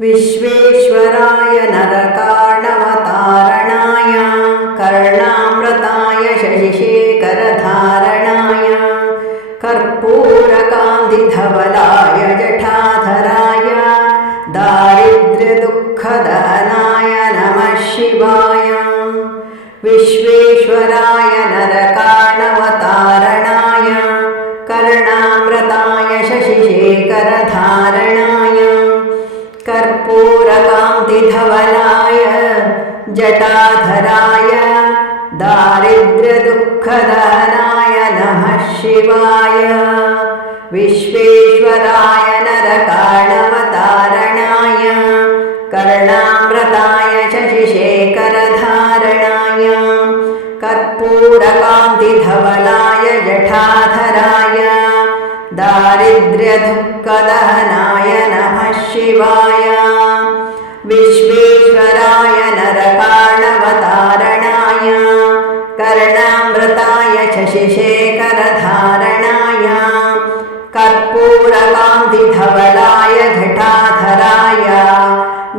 विश्वेश्वराय नरकार्णवतारणाय कर्णामृताय शशिशेखरधारणाय कर्पूरकान्तिधवलाय जटाधराय दारिद्र्यदुःखदहनाय नमः शिवाय। विश्वेश्वराय नरकार्णवतारणाय कर्णामृताय शशिशेखरधारणाय कर्पूरकान्तिधवलाय जटाधराय दारिद्र्यदुःखदहनाय नमः शिवाय। विश्वेश्वराय नरकार्णवतारणाय कर्णामृताय शशिशेखरधारणाय कर्पूरकान्तिधवलाय जटाधराय दारिद्र्यदुःखदहनाय नमः शिवाय। विश्वेश्वराय नरकार्णवतारणाय कर्णामृताय शशिशेखरधारणाय कर्पूरकान्तिधवलाय जटाधराय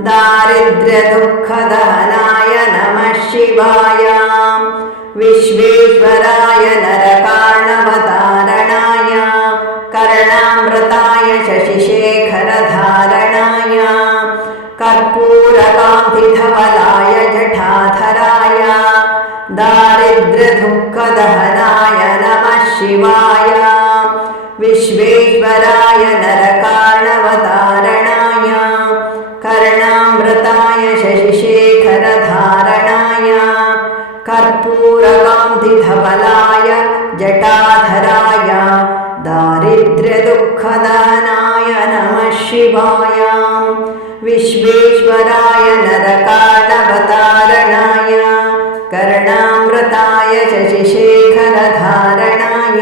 दारिद्र्यदुःखदहनाय नमः शिवाय। विश्वेश्वराय नरकार्णवतारणाय कर्णामृताय शशिशेखरधारणाय कर्पूरकान्तिधवलाय जटाधराय दारिद्र्यदुःखदहनाय नमः शिवाय। विश्वेश्वराय नरकार्णवतारणाय कर्णामृताय शशिशेखरधारणाय कर्पूरकान्तिधवलाय जटाधराय दारिद्र्यदुःखदहनाय नमः शिवाय। विश्वेश्वराय नरकार्णवतारणाय कर्णामृताय शशिशेखरधारणाय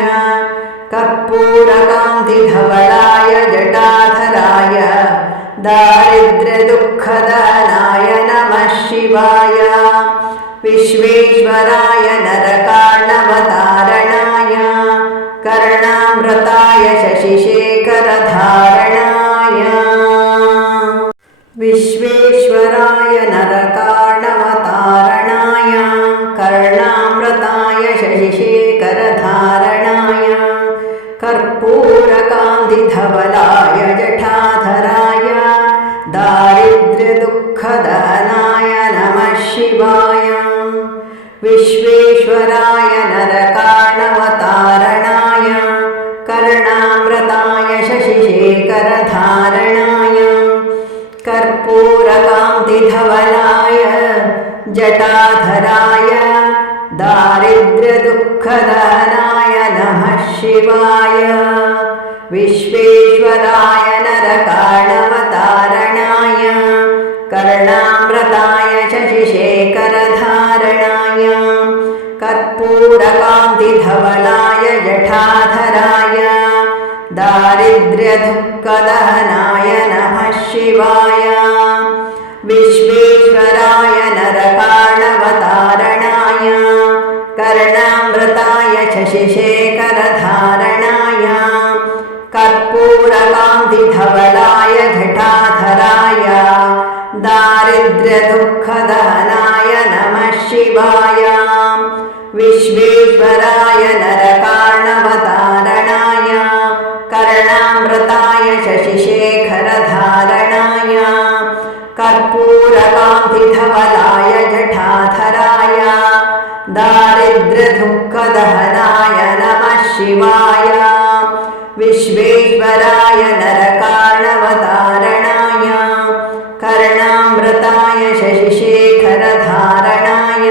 कर्पूरकान्तिधवलाय जटाधराय दारिद्र्यदुःखदहनाय नमः शिवाय। विश्वेश्वराय नरकार्णवतारणाय कर्णामृताय शशिशेखरधारणाय विश्वेश्वराय नरकार्णवतारणाय कर्णामृताय शशिशेखरधारणाय कर्पूरकान्तिधवलाय जटाधराय दारिद्र्यदुःखदहनाय नमः शिवाय। विश्वेश्वराय नरकार्णवतारणाय कर्णामृताय शशिशेखरधारणाय कर्पूरकान्तिधवलाय जटाधराय दारिद्र्यदुःखदहनाय नमः शिवाय। विश्वेश्वराय नरकार्णवतारणाय कर्णामृताय शशिशेखरधारणाय कर्पूरकान्तिधवलाय जटाधराय दारिद्र्यदुःखदहनाय नमः शिवाय। विश्वेश्वराय नरकार्णवतारणाय कर्णामृताय शशिशेखरधारणाय कर्पूरकान्तिधवलाय जटाधराय दारिद्र्यदुःखदहनाय नमः शिवाय। विश्वेश्वराय नरकार्णवतारणाय कर्णामृताय शशिशेखरधारणाय कर्पूरकान्तिधवलाय जटाधराय दारिद्र्यदुःखदहनाय नमः शिवाय। विश्वेश्वराय नरकार्णवतारणाय कर्णामृताय शशिशेखरधारणाय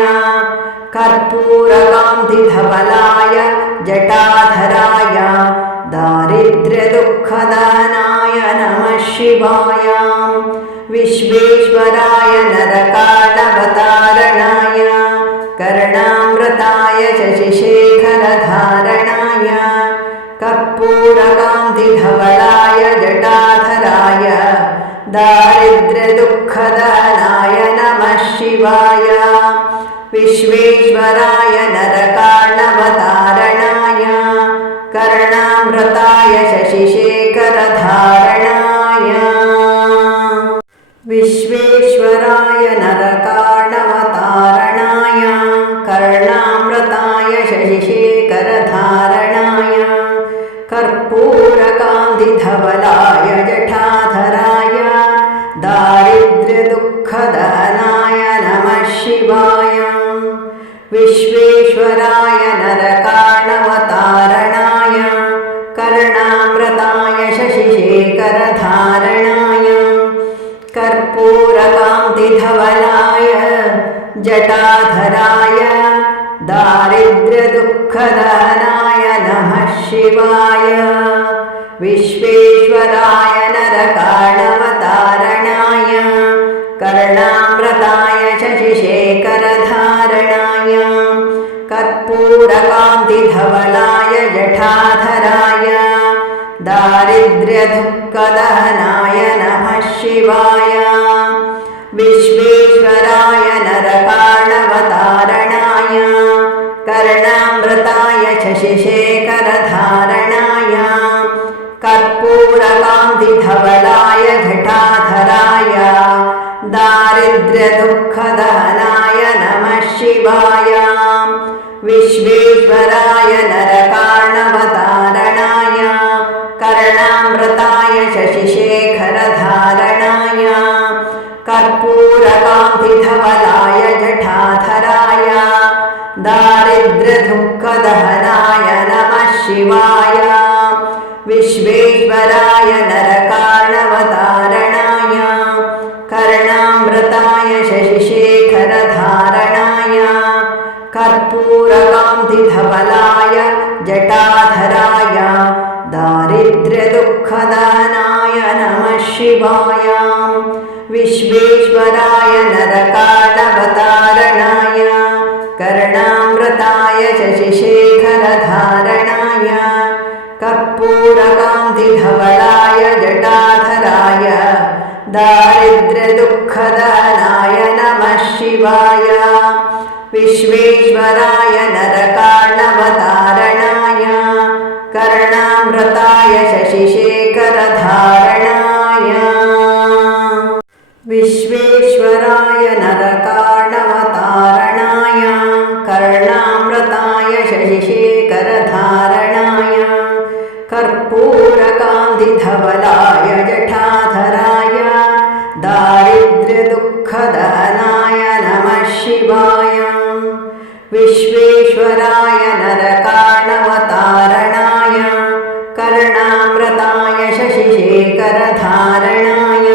कर्पूरकान्तिधवलाय जटाधराय दारिद्र्यदुःखदहनाय नमः शिवाय। विश्वेश्वराय नरकार्णवतारणाय कर्णामृताय शशिशेखरधारणाय कर्पूरकान्तिधवलाय जटाधराय दारिद्र्यदुःखदहनाय नमः शिवाय। विश्वेश्वराय नरकार्णवतारणाय कर्णामृताय शशिशेखरधारणाय विश्वेश्वराय नरकार्णवतारणाय कर्णामृताय शशिशेखरधारणाय कर्पूरकान्तिधवलाय जटाधराय दारिद्र्यदुःखदहनाय नमः शिवाय। विश्वेश्वराय नरकार्णवतारणाय कर्णामृताय शशिशेखरधारणाय कर्पूरकान्तिधवलाय जटाधराय दारिद्र्यदुःखदहनाय नमः शिवाय। विश्वेश्वराय नरकार्णवतारणाय कर्णामृताय शशिशेखरधारणाय कर्पूरकान्तिधवलाय जटाधराय दारिद्र्यदुःखदहनाय नमः शिवाय। विश्वेश्वराय नरकार्णवतारणाय कर्णामृताय शशिशेखरधारणाय कर्पूरकान्तिधवलाय जटाधराय दारिद्र्यदुःखदहनाय नमः शिवाय। विश्वेश्वराय नरकार्णवतारणाय कर्णामृताय शशिशेखरधारणाय कर्पूरकान्तिधवलाय जटाधराय दारिद्र्यदुःखदहनाय नमः शिवाय। विश्वेश्वराय नरकार्णवतारणाय कर्णामृताय शशिशेखरधारणाय कर्पूरकान्तिधवलाय जटाधराय दारिद्र्यदुःखदहनाय नमः शिवाय। विश्वेश्वराय नरकार्णवतारणाय कर्णामृताय शशिशेखरधारणाय कर्पूरकान्तिधवलाय जटाधराय दारिद्र्यदुःखदहनाय नमः शिवाय। विश्वेश्वराय नरकार्णवतारणाय कर्णामृताय शशिशेखरधारणाय कर्पूरकान्तिधवलाय जटाधराय दारिद्र्यदुःखदहनाय नमः शिवाय। विश्वेश्वराय नरकार्णवतारणाय कर्णामृताय शशिशेखरधारणाय कर्पूरकान्तिधवलाय जटाधराय दारिद्र्यदुःखदहनाय नमः शिवाय। विश्वेश्वराय नरकार्णवतारणाय कर्णामृताय शशिशेखरधारणाय कर्पूरकान्तिधवलाय जटाधराय दारिद्र्यदुःखदहनाय नमः शिवाय। विश्वेश्वराय नरकार्णवतारणाय कर्णामृताय शशिशेखरधारणाय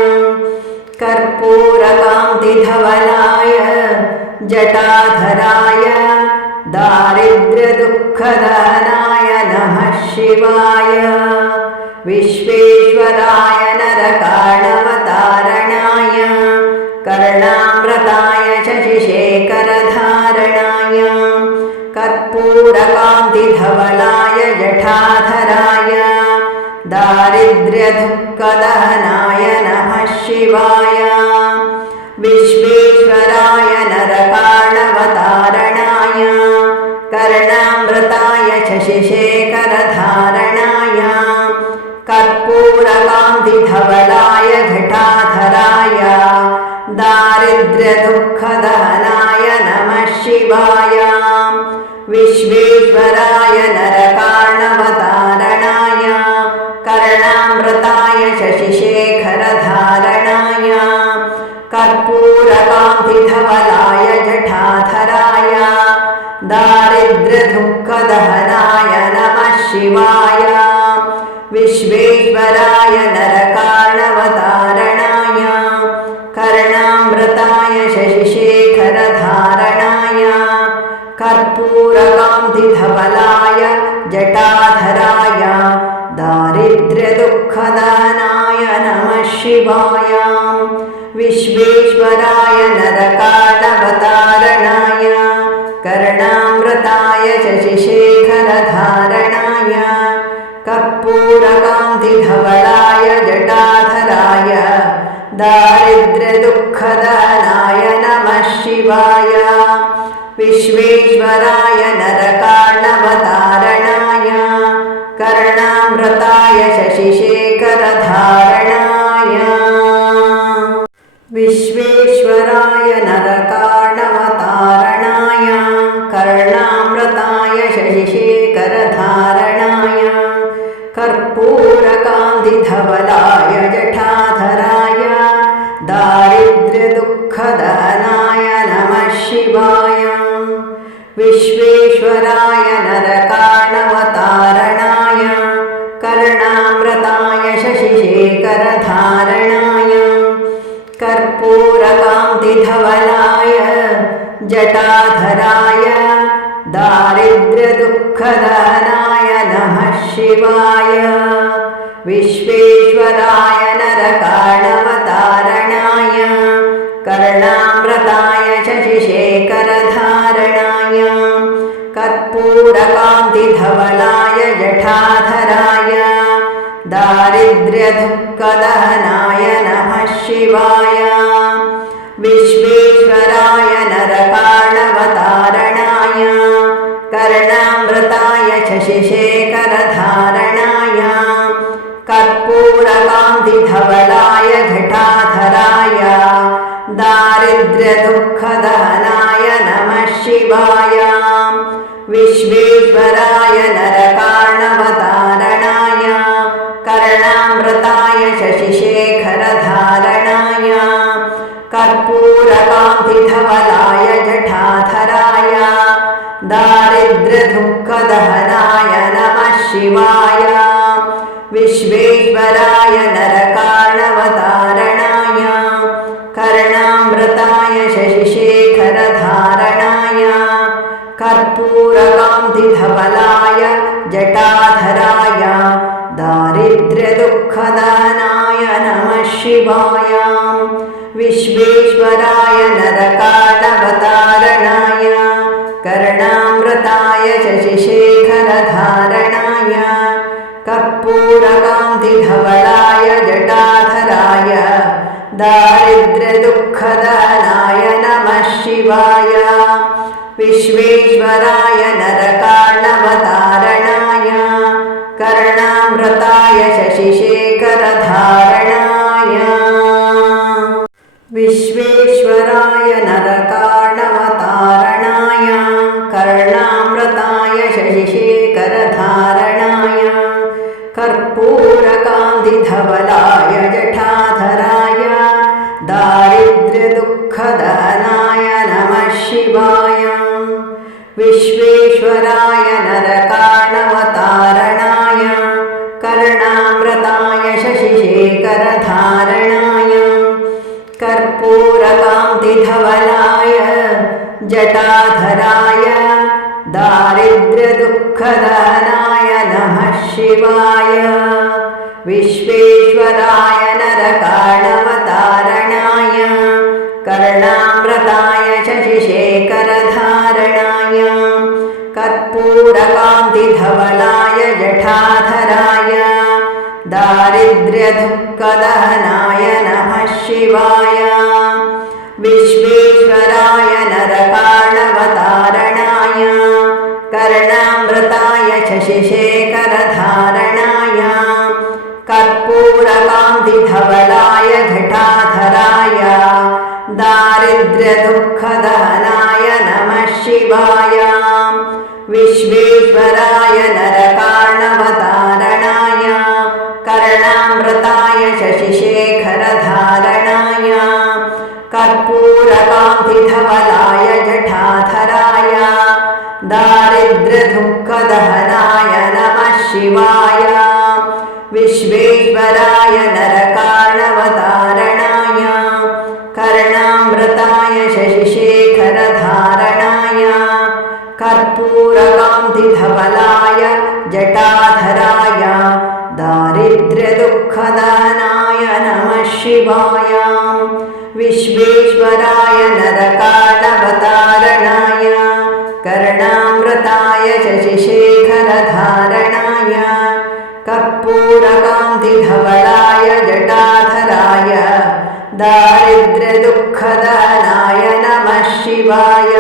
कर्पूरकान्तिधवलाय जटाधराय दारिद्र्यदुःखदहनाय नमः शिवाय। विश्वेश्वराय नरकार्णवतारणाय कर्णामृताय शशिशेखरधारणाय कर्पूरकान्तिधवलाय जटाधराय दारिद्र्यदुःखदहनाय नमः शिवाय। विश्वेश्वराय नरकार्णवतारणाय कर्णामृताय शशिशेखरधारणाय कर्पूरकान्तिधवलाय जटाधराय दारिद्र्यदुःखदहनाय नमः शिवाय। विश्वेश्वराय नरकार्णवतारणाय कर्णामृताय शशिशेखरधारणाय कर्पूरकान्तिधवलाय जटाधराय दारिद्र्यदुःखदहनाय नमः शिवाय। विश्वेश्वराय नरकार्णवतारणाय कर्णामृताय शशिशेखरधारणाय कर्पूरकान्तिधवलाय जटाधराय दारिद्र्यदुःखदहनाय नमः शिवाय। विश्वेश्वराय नरकार्णवतारणाय कर्णामृताय शशिशेखरधारणाय कर्पूरकान्तिधवलाय जटाधराय दारिद्र्यदुःखदहनाय नमः शिवाय। विश्वेश्वराय नरकार्णवतारणाय कर्णामृताय शशिशेखरधारणाय विश्वेश्वराय नरकार्णवतारणाय कर्णामृताय शशिशेखरधारणाय कर्पूरकान्तिधवलाय जटाधराय दारिद्र्यदुःखदहनाय नमः शिवाय। विश्वेश्वराय नरकार्णवतारणाय कर्णामृताय शशिशेखरधारणाय कर्पूरकान्तिधवलाय जटाधराय दारिद्र्यदुःखदहनाय नमः शिवाय। विश्वेश्वराय नरकार्णवतारणाय कर्णामृताय शशिशेखरधारणाय कर्पूरकान्तिधवलाय जटाधराय दारिद्र्यदुःखदहनाय नमः शिवाय। विश्वेश्वराय नरकार्णवतारणाय कर्णामृताय शशिशेखरधारणाय कर्पूरकान्तिधवलाय जटाधराय दारिद्र्यदुःखदहनाय नमः शिवाय। विश्वेश्वराय नरकार्णवतारणाय कर्णामृताय शशिशेखरधारणाय कर्पूरकान्तिधवलाय जटाधराय दारिद्र्यदुःखदहनाय नमः शिवाय। विश्वेश्वराय नरकार्णवतारणाय कर्णामृताय शशिशेखरधारणाय कर्पूरकान्तिधवलाय जटाधराय दारिद्र्यदुःखदहनाय नमः शिवाय। विश्वेश्वराय नरकार्णवतारणाय कर्णामृताय शशिशेखरधारणाय कर्पूरकान्तिधवलाय जटाधराय दारिद्र्यदुःखदहनाय नमः शिवाय। विश्वेश्वराय नरकार्णवतारणाय कर्णामृताय शशिशेखरधारणाय विश्वेश्वराय नरकार्णवतारणाय कर्णामृताय शशिशेखरधारणाय कर्पूरकान्तिधवलाय जटाधराय दारिद्र्यदुःखदहनाय नमः शिवाय। विश्वेश्वराय नरकार्णवतारणाय कर्णामृताय शशिशेखरधारणाय कर्पूरकान्तिधवलाय जटाधराय दारिद्र्यदुःखदहनाय नमः शिवाय। विश्वेश्वराय नरकार्णवतारणाय कर्णामृताय शशिशेखरधारणाय कर्पूरकान्तिधवलाय जटाधराय दारिद्र्यदुःखदहनाय नमः शिवाय। विश्वेश्वराय नरकार्णवतारणाय कर्णामृताय शशिशेखरधारणाय कर्पूरकान्तिधवलाय जटाधराय दारिद्र्यदुःखदहनाय नमः शिवाय। विश्वेश्वराय नरकार्णवतारणाय कर्णामृताय शशिशेखरधारणाय कर्पूरकान्तिधवलाय जटाधराय दारिद्र्यदुःखदहनाय नमः शिवाय। विश्वेश्वराय नरकार्णवतारणाय कर्णामृताय शशिशेखरधारणाय कर्पूरकान्तिधवलाय जटाधराय दारिद्र्यदुःखदहनाय नमः शिवाय। विश्वेश्वराय नरकार्णवतारणाय कर्णामृताय शशिशेखरधारणाय कर्पूरकान्तिधवलाय जटाधराय दारिद्र्यदुःखदहनाय नमः शिवाय।